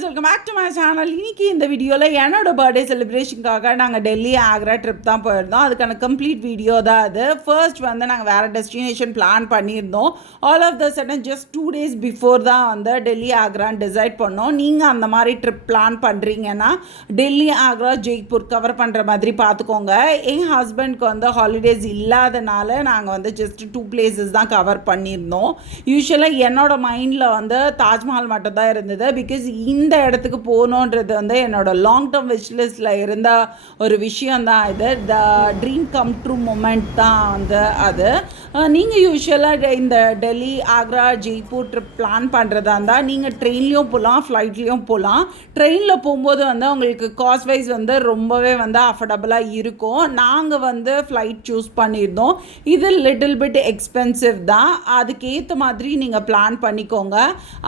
viewers, welcome back to my channel. இன்னைக்கு இந்த வீடியோவில் என்னோட பர்த்டே செலிப்ரேஷனுக்காக நாங்கள் டெல்லி ஆக்ரா ட்ரிப் தான் போயிருந்தோம். அதுக்கான கம்ப்ளீட் வீடியோ தான் அது. ஃபர்ஸ்ட் வந்து நாங்கள் வேறு டெஸ்டினேஷன் பிளான் பண்ணியிருந்தோம். All of the sudden just 2 days before தான் வந்து டெல்லி ஆக்ரான்னு டிசைட் பண்ணோம். நீங்கள் அந்த மாதிரி ட்ரிப் பிளான் பண்ணுறீங்கன்னா டெல்லி ஆக்ரா ஜெய்ப்பூர் கவர் பண்ணுற மாதிரி பார்த்துக்கோங்க. என் ஹஸ்பண்ட்க்கு வந்து ஹாலிடேஸ் இல்லாதனால நாங்கள் வந்து ஜஸ்ட் 2 places தான் கவர் பண்ணியிருந்தோம். யூஸ்வலாக என்னோட மைண்டில் வந்து தாஜ்மஹால் மட்டும் தான் இருந்தது. பிகாஸ் இந்த இடத்துக்கு போகணுன்றது வந்து என்னோட லாங் டேர்ம் விஷ்லிஸ்டில் இருந்த ஒரு விஷயந்தான். இது the dream come true moment தான் வந்து அது. நீங்கள் யூஸ்வலாக இந்த டெல்லி ஆக்ரா ஜெய்ப்பூர் ட்ரிப் பிளான் பண்ணுறதா இருந்தால் நீங்கள் ட்ரெயின்லேயும் போகலாம், ஃப்ளைட்லேயும் போகலாம். ட்ரெயினில் போகும்போது வந்து உங்களுக்கு காஸ்ட் வைஸ் வந்து ரொம்பவே வந்து அஃபர்டபுளாக இருக்கும். நாங்கள் வந்து ஃப்ளைட் சூஸ் பண்ணியிருந்தோம். இது லிட்டில் பிட் எக்ஸ்பென்சிவ் தான். அதுக்கேற்ற மாதிரி நீங்கள் பிளான் பண்ணிக்கோங்க.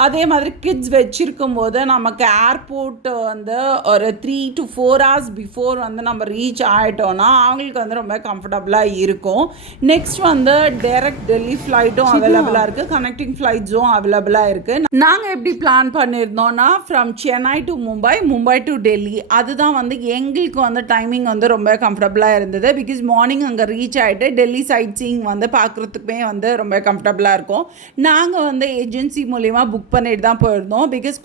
அதே மாதிரி கிட்ஸ் வச்சுருக்கும் போது நமக்கு ஏர்போர்ட் வந்து ஒரு 3 to 4 hours பிஃபோர் வந்து நம்ம ரீச் ஆகிட்டோன்னா அவங்களுக்கு வந்து ரொம்ப கம்ஃபர்டபுளாக இருக்கும். நெக்ஸ்ட் வந்து டைரக்ட் டெல்லி ஃப்ளைட்டும் அவைலபிளாக இருக்குது, கனெக்டிங் ஃப்ளைட்ஸும் அவைலபிளாக இருக்குது. நாங்கள் எப்படி பிளான் பண்ணியிருந்தோன்னா from Chennai to Mumbai, Mumbai to Delhi, அதுதான் வந்து எங்களுக்கு வந்து டைமிங் வந்து ரொம்ப கம்ஃபர்டபுளாக இருந்தது. பிகாஸ் மார்னிங் அங்கே ரீச் ஆகிட்டு டெல்லி சைட் சீயிங் வந்து பார்க்குறதுக்குமே வந்து ரொம்ப கம்ஃபர்டபுளாக இருக்கும். நாங்கள் வந்து ஏஜென்சி மூலிமா புக் பண்ணிட்டு தான் போயிருந்தோம். பிகாஸ்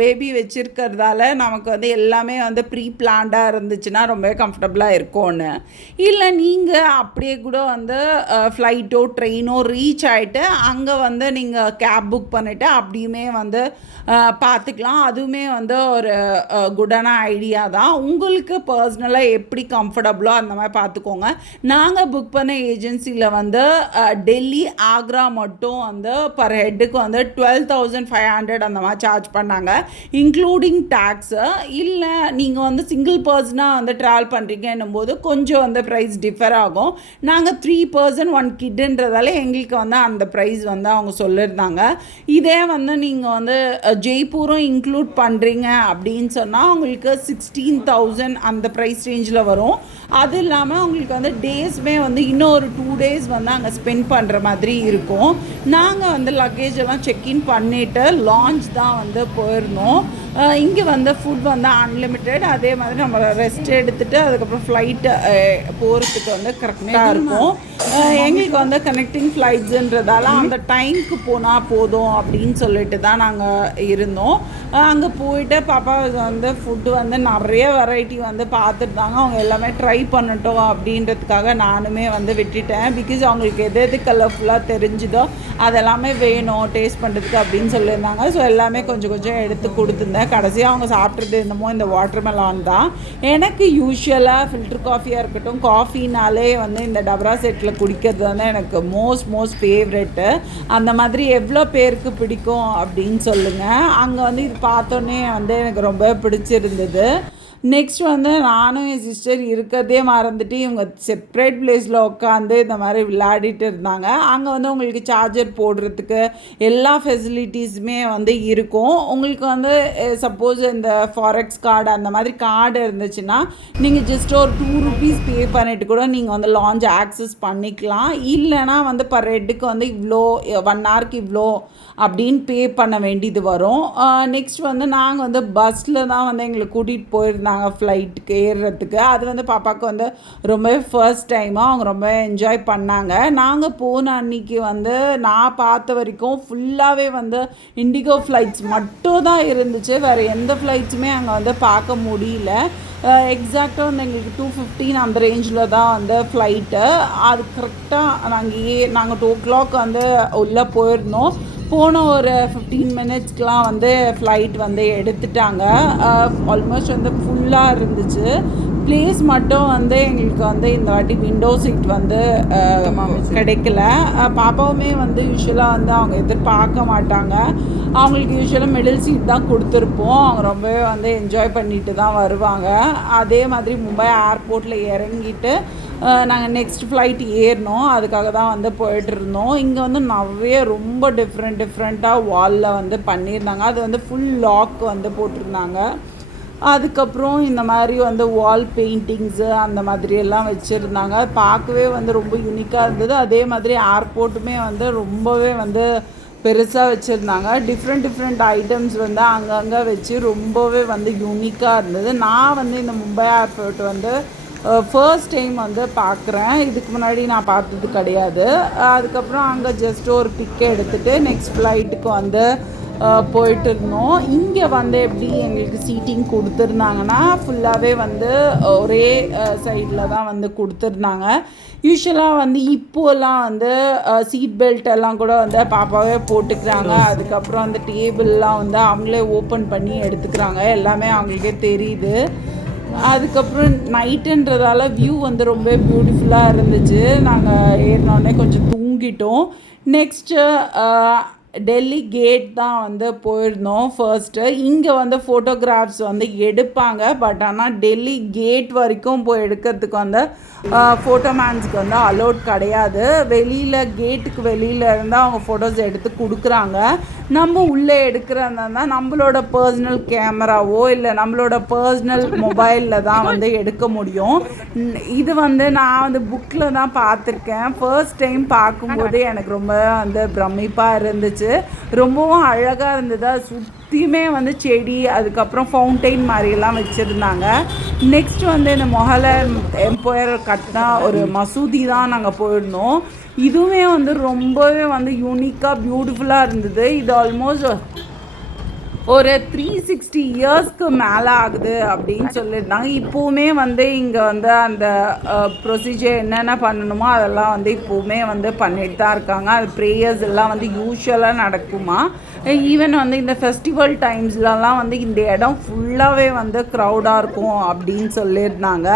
பேபி வச்சுருக்கிறதால நமக்கு வந்து எல்லாமே வந்து ப்ரீ பிளான்டாக இருந்துச்சுன்னா ரொம்ப கம்ஃபர்டபுளாக இருக்கும்னு. இல்லை நீங்கள் அப்படியே கூட வந்து ஃப்ளைட்டோ ட்ரெயினோ ரீச் ஆகிட்டு அங்கே வந்து நீங்கள் கேப் புக் பண்ணிவிட்டு அப்படியுமே வந்து பார்த்துக்கலாம். அதுவுமே வந்து ஒரு குடான ஐடியா தான். உங்களுக்கு பர்சனலாக எப்படி கம்ஃபர்டபுளோ அந்த மாதிரி பார்த்துக்கோங்க. நாங்கள் புக் பண்ண ஏஜென்சியில் வந்து டெல்லி ஆக்ரா மட்டும் வந்து பர் ஹெட்டுக்கு வந்து 12,500 அந்த மாதிரி சார்ஜ் பண்ணாங்க, இன்க்ளூடிங் டேக்ஸு. இல்லை நீங்கள் வந்து சிங்கிள் பர்சனாக வந்து ட்ராவல் பண்ணுறீங்கன்னும் போது கொஞ்சம் வந்து ப்ரைஸ் டிஃபர் ஆகும். நாங்கள் 3 person 1 kidன்றதால எங்களுக்கு வந்து அந்த ப்ரைஸ் வந்து அவங்க சொல்லியிருந்தாங்க. இதே வந்து நீங்கள் வந்து ஜெய்ப்பூரும் இன்க்ளூட் பண்ணுறீங்க அப்படின்னு சொன்னால் உங்களுக்கு 16,000 அந்த ப்ரைஸ் ரேஞ்சில் வரும். அது இல்லாமல் உங்களுக்கு வந்து டேஸ்மே வந்து இன்னும் ஒரு 2 days வந்து அங்கே ஸ்பெண்ட் பண்ணுற மாதிரி இருக்கும். நாங்கள் வந்து லக்கேஜ் எல்லாம் செக்இன் பண்ணிவிட்டு லான்ச் தான் வந்து போயிருந்தோம். இங்கே வந்து ஃபுட் வந்து அன்லிமிட்டெட். அதே மாதிரி நம்ம ரெஸ்ட் எடுத்துகிட்டு அதுக்கப்புறம் ஃப்ளைட்டு போகிறதுக்கு வந்து கரெக்டாக இருக்கும். எங்களுக்கு வந்து கனெக்டிங் ஃப்ளைட்ஸுன்றதால அந்த டைமுக்கு போனால் போதும் அப்படின்னு சொல்லிட்டு தான் நாங்கள் இருந்தோம். அங்கே போயிட்டு பாப்பா வந்து ஃபுட்டு வந்து நிறைய வெரைட்டி வந்து பார்த்துருந்தாங்க. அவங்க எல்லாமே ட்ரை பண்ணட்டும் அப்படின்றதுக்காக நானுமே வந்து விட்டுட்டேன். பிகாஸ் அவங்களுக்கு எது எது கலர்ஃபுல்லாக தெரிஞ்சுதோ அதெல்லாமே வேணும் டேஸ்ட் பண்ணுறதுக்கு அப்படின்னு சொல்லியிருந்தாங்க. ஸோ எல்லாமே கொஞ்சம் கொஞ்சம் எடுத்து கொடுத்துருந்தேன். கடைசியாக அவங்க சாப்பிட்றது என்னமோ இந்த வாட்டர் மெலான் தான். எனக்கு யூஸ்வலாக ஃபில்டர் காஃபியாக இருக்கட்டும், காஃபினாலே வந்து இந்த டபரா செட்டில் குடிக்கிறது வந்து எனக்கு மோஸ்ட் ஃபேவரெட்டு. அந்த மாதிரி எவ்வளோ பேருக்கு பிடிக்கும் அப்படின்னு சொல்லுங்கள். அங்கே வந்து இது பார்த்தோன்னே வந்து எனக்கு ரொம்ப பிடிச்சிருந்தது. நெக்ஸ்ட் வந்து நானும் என் சிஸ்டர் இருக்கிறதே மறந்துட்டு இவங்க செப்ரேட் பிளேஸில் உட்காந்து இந்த மாதிரி விளையாடிட்டு இருந்தாங்க. அங்கே வந்து உங்களுக்கு சார்ஜர் போடுறதுக்கு எல்லா ஃபெசிலிட்டிஸுமே வந்து இருக்கும். உங்களுக்கு வந்து சப்போஸ் இந்த ஃபாரெக்ஸ் கார்டு அந்த மாதிரி கார்டு இருந்துச்சுன்னா நீங்கள் ஜஸ்ட் ஒரு 2 rupees பே பண்ணிவிட்டு கூட நீங்கள் வந்து லான்ச் ஆக்சஸ் பண்ணிக்கலாம். இல்லைனா வந்து பர் ஹெட்டுக்கு வந்து இவ்வளோ 1 hourக்கு இவ்வளோ அப்படின்னு பே பண்ண வேண்டியது வரும். நெக்ஸ்ட் வந்து நாங்கள் வந்து பஸ்ஸில் தான் வந்து எங்களை கூட்டிகிட்டு போயிருந்தாங்க ஃப்ளைட்டுக்கு ஏறுறதுக்கு. அது வந்து பாப்பாவுக்கு வந்து ரொம்பவே ஃபர்ஸ்ட் டைமாக அவங்க ரொம்ப என்ஜாய் பண்ணாங்க. நாங்கள் போன அன்றைக்கி வந்து நான் பார்த்த வரைக்கும் ஃபுல்லாகவே வந்து இண்டிகோ ஃப்ளைட்ஸ் மட்டும் தான் இருந்துச்சு. வேறு எந்த ஃப்ளைட்ஸுமே அங்கே வந்து பார்க்க முடியல. எக்ஸாக்டாக வந்து எங்களுக்கு 2:15 அந்த ரேஞ்சில் தான் வந்து ஃப்ளைட்டு. அது கரெக்டாக நாங்கள் 2 o'clock வந்து உள்ளே போயிருந்தோம். போன ஒரு 15 minutesக்கெலாம் வந்து ஃப்ளைட் வந்து எடுத்துட்டாங்க. ஆல்மோஸ்ட் வந்து ஃபுல்லாக இருந்துச்சு. ப்ளேஸ் மட்டும் வந்து எங்களுக்கு வந்து இந்த வாட்டி விண்டோ சீட் வந்து கிடைக்கல. பாப்பாவுமே வந்து யூஸ்வலாக வந்து அவங்க எதிர்பார்க்க மாட்டாங்க. அவங்களுக்கு யூஸ்வலாக மிடில் சீட் தான் கொடுத்துருப்போம். அவங்க ரொம்பவே வந்து என்ஜாய் பண்ணிட்டு தான் வருவாங்க. அதே மாதிரி மும்பை ஏர்போர்ட்டில் இறங்கிட்டு நாங்கள் நெக்ஸ்ட் ஃப்ளைட் ஏறினோம். அதுக்காக தான் வந்து போயிட்டுருந்தோம். இங்கே வந்து நிறைய ரொம்ப டிஃப்ரெண்ட்டாக வாலில் வந்து பண்ணியிருந்தாங்க. அது வந்து ஃபுல் லாக் வந்து போட்டிருந்தாங்க. அதுக்கப்புறம் இந்த மாதிரி வந்து வால் பெயிண்டிங்ஸு அந்த மாதிரியெல்லாம் வச்சுருந்தாங்க. பார்க்கவே வந்து ரொம்ப யூனிக்காக இருந்தது. அதே மாதிரி ஏர்போர்ட்டுமே வந்து ரொம்பவே வந்து பெருசாக வச்சுருந்தாங்க. டிஃப்ரெண்ட் ஐட்டம்ஸ் வந்து அங்கங்கே வச்சு ரொம்பவே வந்து யூனிக்காக இருந்தது. நான் வந்து இந்த மும்பை ஏர்போர்ட் வந்து ஃபர்ஸ்ட் டைம் வந்து பார்க்குறேன். இதுக்கு முன்னாடி நான் பார்த்தது கிடையாது. அதுக்கப்புறம் அங்கே ஜஸ்ட் ஒரு பிக் எடுத்துகிட்டு நெக்ஸ்ட் ஃப்ளைட்டுக்கு வந்து போயிட்டு இருந்தோம். இங்கே வந்து எப்படி எங்களுக்கு சீட்டிங் கொடுத்துருந்தாங்கன்னா ஃபுல்லாகவே வந்து ஒரே சைடில் தான் வந்து கொடுத்துருந்தாங்க. யூஸ்வலாக வந்து இப்போலாம் வந்து சீட் பெல்ட் எல்லாம் கூட வந்து பாப்பாவே போட்டுக்கிறாங்க. அதுக்கப்புறம் அந்த டேபிள்லாம் வந்து அவங்களே ஓப்பன் பண்ணி எடுத்துக்கிறாங்க. எல்லாமே அவங்களுக்கே தெரியுது. அதுக்கப்புறம் நைட்டுன்றதால வியூ வந்து ரொம்ப பியூட்டிஃபுல்லாக இருந்துச்சு. நாங்கள் ஏறினோடனே கொஞ்சம் தூங்கிட்டோம். நெக்ஸ்ட்டு டெல்லி கேட் தான் வந்து போயிருந்தோம் ஃபர்ஸ்ட்டு. இங்கே வந்து ஃபோட்டோகிராஃப்ஸ் வந்து எடுப்பாங்க. பட் ஆனால் டெல்லி கேட் வரைக்கும் போய் எடுக்கிறதுக்கு வந்து ஃபோட்டோமேன்ஸ்க்கு வந்து அலோட் கிடையாது. வெளியில் கேட்டுக்கு வெளியில் இருந்தால் அவங்க ஃபோட்டோஸ் எடுத்து கொடுக்குறாங்க. நம்ம உள்ளே எடுக்கிறதா இருந்தால் நம்மளோட பர்சனல் கேமராவோ இல்லை நம்மளோட பர்சனல் மொபைலில் தான் வந்து எடுக்க முடியும். இது வந்து நான் வந்து புக்கில் தான் பார்த்துருக்கேன். ஃபர்ஸ்ட் டைம் பார்க்கும்போது எனக்கு ரொம்ப வந்து பிரமிப்பாக இருந்துச்சு. ரொம்பவும் அழகாக இருந்தது. அது சுற்றியுமே வந்து செடி, அதுக்கப்புறம் ஃபவுண்டெயின் மாதிரிலாம் வச்சுருந்தாங்க. நெக்ஸ்ட் வந்து இந்த மொஹலர் எம்பையர் கட்டினா ஒரு மசூதி தான் நாங்கள் போயிருந்தோம். இதுவுமே வந்து ரொம்பவே வந்து யூனிக்காக பியூட்டிஃபுல்லாக இருந்தது. இது ஆல்மோஸ்ட் ஒரு 360 இயர்ஸ்க்கு மேலே ஆகுது அப்படின்னு சொல்லியிருந்தாங்க. இப்போவுமே வந்து இங்கே வந்து அந்த ப்ரொசீஜர் என்னென்ன பண்ணணுமோ அதெல்லாம் வந்து இப்போவுமே வந்து பண்ணிட்டு தான் இருக்காங்க. அது ப்ரேயர்ஸ் எல்லாம் வந்து யூஷுவலாக நடக்குமா. ஈவன் வந்து இந்த ஃபெஸ்டிவல் டைம்ஸ்லலாம் வந்து இந்த இடம் ஃபுல்லாகவே வந்து க்ரௌடாக இருக்கும் அப்படின்னு சொல்லியிருந்தாங்க.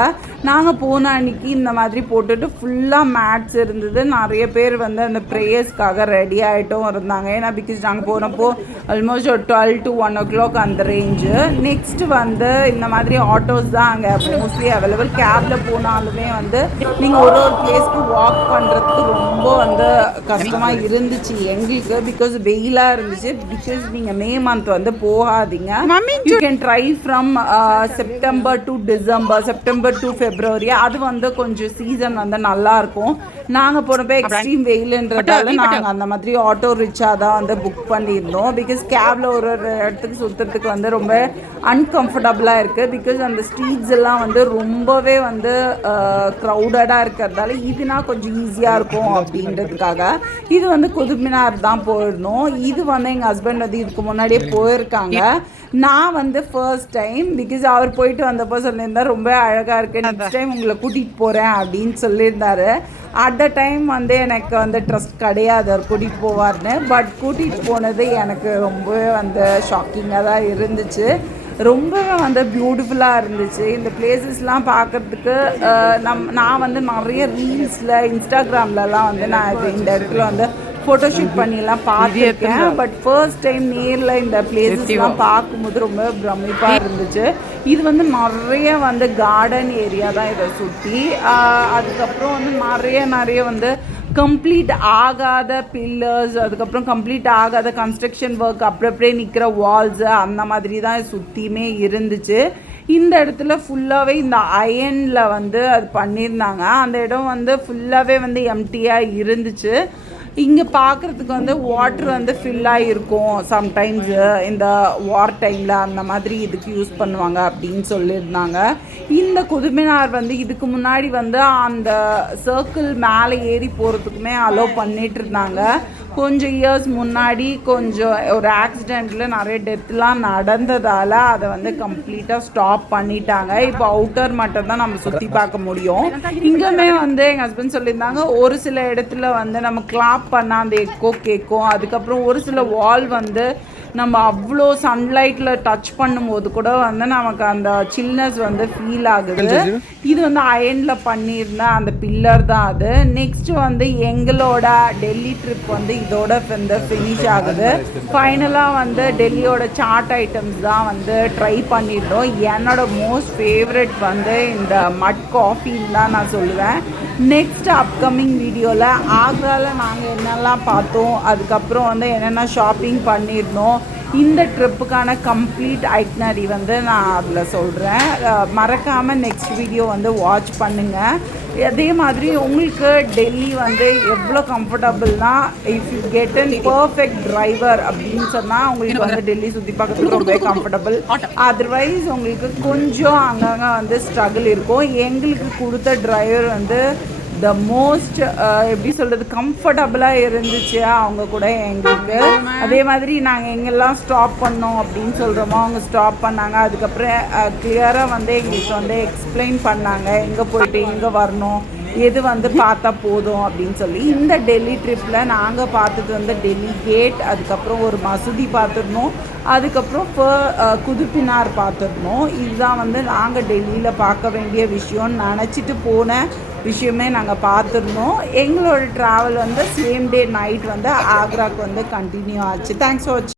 நாங்கள் போன அன்றைக்கி இந்த மாதிரி போட்டுட்டு ஃபுல்லாக மேட்ஸ் இருந்தது. நிறைய பேர் வந்து அந்த ப்ரேயர்ஸ்க்காக ரெடி ஆகிட்டும் இருந்தாங்க. ஏன்னா பிகாஸ் நாங்கள் போனப்போ ஆல்மோஸ்ட் ஒரு 12 to 1 o'clock அந்த ரேஞ்சு. நெக்ஸ்ட்டு வந்து இந்த மாதிரி ஆட்டோஸ் தான் அங்கே மோஸ்ட்லி அவைலபிள். கேபில் போனாலுமே வந்து நீங்கள் ஒரு பிளேஸ்க்கு வாக் பண்ணுறதுக்கு ரொம்ப வந்து கஷ்டமாக இருந்துச்சு எங்களுக்கு. பிகாஸ் வெயிலாக இருந்துச்சு. பிகாஸ் நீங்கள் மே மந்த் வந்து போகாதீங்க. You can try from September to December, September to February. அது வந்து கொஞ்சம் சீசன் வந்து நல்லாயிருக்கும். நாங்கள் போனப்போ எக்ஸ்ட்ரீம் வெயிலுன்றதால நாங்கள் அந்த மாதிரி ஆட்டோ ரிச்சாக தான் வந்து புக் பண்ணியிருந்தோம். பிகாஸ் கேபில் ஒரு இடத்துக்கு சுற்றுறதுக்கு வந்து ரொம்ப அன்கம்ஃபர்டபுளாக இருக்குது. பிகாஸ் அந்த ஸ்ட்ரீட்ஸ் எல்லாம் வந்து ரொம்பவே வந்து க்ரௌடடாக இருக்கிறதால இதுனா கொஞ்சம் ஈஸியாக இருக்கும் அப்படின்றதுக்காக இது வந்து குதுப்மினார் தான் போயிருந்தோம். இது வந்து எங்கள் ஹஸ்பண்ட் வந்து இதுக்கு முன்னாடியே போயிருக்காங்க. நான் வந்து ஃபர்ஸ்ட் டைம். பிகாஸ் அவர் போயிட்டு வந்தப்போ சொல்லியிருந்தார் ரொம்ப அழகாக இருக்குது, நெக்ஸ்ட் டைம் உங்களை கூட்டிகிட்டு போகிறேன் அப்படின்னு சொல்லியிருந்தாரு. அட் த டைம் வந்து எனக்கு வந்து ட்ரஸ்ட் கிடையாது அவர் கூட்டிகிட்டு போவார்னு. பட் கூட்டிகிட்டு போனது எனக்கு ரொம்பவே வந்து ஷாக்கிங்காக தான் இருந்துச்சு. ரொம்பவே வந்து பியூட்டிஃபுல்லாக இருந்துச்சு. இந்த பிளேசஸ்லாம் பார்க்குறதுக்கு நான் வந்து நிறைய ரீல்ஸில் இன்ஸ்டாகிராம்லலாம் வந்து நான் இந்த இடத்துல வந்து ஃபோட்டோஷூட் பண்ணியெல்லாம் பார்த்துருக்கேன். பட் ஃபர்ஸ்ட் டைம் நேரில் இந்த பிளேசஸ்லாம் பார்க்கும்போது ரொம்ப பிரமிப்பாக இருந்துச்சு. இது வந்து நிறைய வந்து கார்டன் ஏரியா தான் இதை சுற்றி. அதுக்கப்புறம் வந்து நிறைய வந்து கம்ப்ளீட் ஆகாத பில்லர்ஸ், அதுக்கப்புறம் கம்ப்ளீட் ஆகாத கன்ஸ்ட்ரக்ஷன் ஒர்க் அப்படியே நிற்கிற வால்ஸு அந்த மாதிரி தான் சுற்றியுமே இருந்துச்சு. இந்த இடத்துல ஃபுல்லாகவே இந்த அயனில் வந்து அது பண்ணியிருந்தாங்க. அந்த இடம் வந்து ஃபுல்லாகவே வந்து எம்டியாக இருந்துச்சு. இங்கே பார்க்குறதுக்கு வந்து வாட்டர் வந்து ஃபில்லாக இருக்கும் சம்டைம்ஸு இந்த வார் டைமில், அந்த மாதிரி இதுக்கு யூஸ் பண்ணுவாங்க அப்படின்னு சொல்லியிருந்தாங்க. இந்த குதுமினார் வந்து இதுக்கு முன்னாடி வந்து அந்த சர்க்கிள் மேலே ஏறி போகிறதுக்குமே அலோவ் பண்ணிகிட்டு இருந்தாங்க. கொஞ்சம் இயர்ஸ் முன்னாடி கொஞ்சம் ஒரு ஆக்சிடெண்ட்டில் நிறைய டெத்லாம் நடந்ததால் அதை வந்து கம்ப்ளீட்டாக ஸ்டாப் பண்ணிட்டாங்க. இப்போ அவுட்டர் மட்டும் தான் நம்ம சுற்றி பார்க்க முடியும். இங்கேயுமே வந்து எங்கள் ஹஸ்பண்ட் சொல்லியிருந்தாங்க ஒரு சில இடத்துல வந்து நம்ம கிளாப் பண்ணால் அந்த எக்கோ கேட்கும். அதுக்கப்புறம் ஒரு சில வால் வந்து நம்ம அவ்வளோ சன்லைட்டில் டச் பண்ணும்போது கூட வந்து நமக்கு அந்த சில்னஸ் வந்து ஃபீல் ஆகுது. இது வந்து அயனில் பண்ணியிருந்த அந்த பில்லர் தான் அது. நெக்ஸ்ட்டு வந்து எங்களோட டெல்லி ட்ரிப் வந்து இதோட வந்து ஃபினிஷ் ஆகுது. ஃபைனலாக வந்து டெல்லியோட சாட் ஐட்டம்ஸ் தான் வந்து ட்ரை பண்ணியிருந்தோம். என்னோட மோஸ்ட் ஃபேவரட் வந்து இந்த மட் காஃபின்னு தான் நான் சொல்லுவேன். நெக்ஸ்ட் அப்கமிங் வீடியோவில் ஆக்ராவில் நாங்கள் என்னெல்லாம் பார்த்தோம், அதுக்கப்புறம் வந்து என்னென்ன ஷாப்பிங் பண்ணியிருந்தோம், இந்த ட்ரிப்புக்கான கம்ப்ளீட் ஐட்னரி வந்து நான் அதில் சொல்கிறேன். மறக்காமல் நெக்ஸ்ட் வீடியோ வந்து வாட்ச் பண்ணுங்கள். அதே மாதிரி உங்களுக்கு டெல்லி வந்து எவ்வளோ கம்ஃபர்டபுள்னா, if you get an perfect driver அப்படின்னு சொன்னால் உங்களுக்கு வந்து டெல்லி சுற்றி பார்க்கறதுக்கு ரொம்பவே கம்ஃபர்டபுள். அதர்வைஸ் உங்களுக்கு கொஞ்சம் அங்கங்கே வந்து ஸ்ட்ரகிள் இருக்கும். எங்களுக்கு கொடுத்த டிரைவர் வந்து த மோஸ்ட் எப்படி சொல்கிறது, கம்ஃபர்டபுளாக இருந்துச்சு அவங்க கூட எங்களுக்கு. அதே மாதிரி நாங்கள் எங்கெல்லாம் ஸ்டாப் பண்ணோம் அப்படின்னு சொல்கிறோமோ அவங்க ஸ்டாப் பண்ணாங்க. அதுக்கப்புறம் கிளியராக வந்து எங்களுக்கு வந்து எக்ஸ்பிளைன் பண்ணாங்க எங்கே போயிட்டு எங்கே வரணும், எது வந்து பார்த்தா போதும் அப்படின்னு சொல்லி. இந்த டெல்லி ட்ரிப்பில் நாங்கள் பார்த்தது வந்து டெல்லி கேட், அதுக்கப்புறம் ஒரு மசூதி பார்த்துருந்தோம், அதுக்கப்புறம் குதுப்பினார் பார்த்துருந்தோம். இதுதான் வந்து நாங்கள் டெல்லியில் பார்க்க வேண்டிய விஷயம்னு நினச்சிட்டு போன விஷயமே நாங்கள் பார்த்துருந்தோம். எங்களோட ட்ராவல் வந்து சேம் டே நைட் வந்து ஆக்ராக்கு வந்து கண்டினியூ ஆச்சு. தேங்க்ஸ் ஃபார் வாட்சிங்.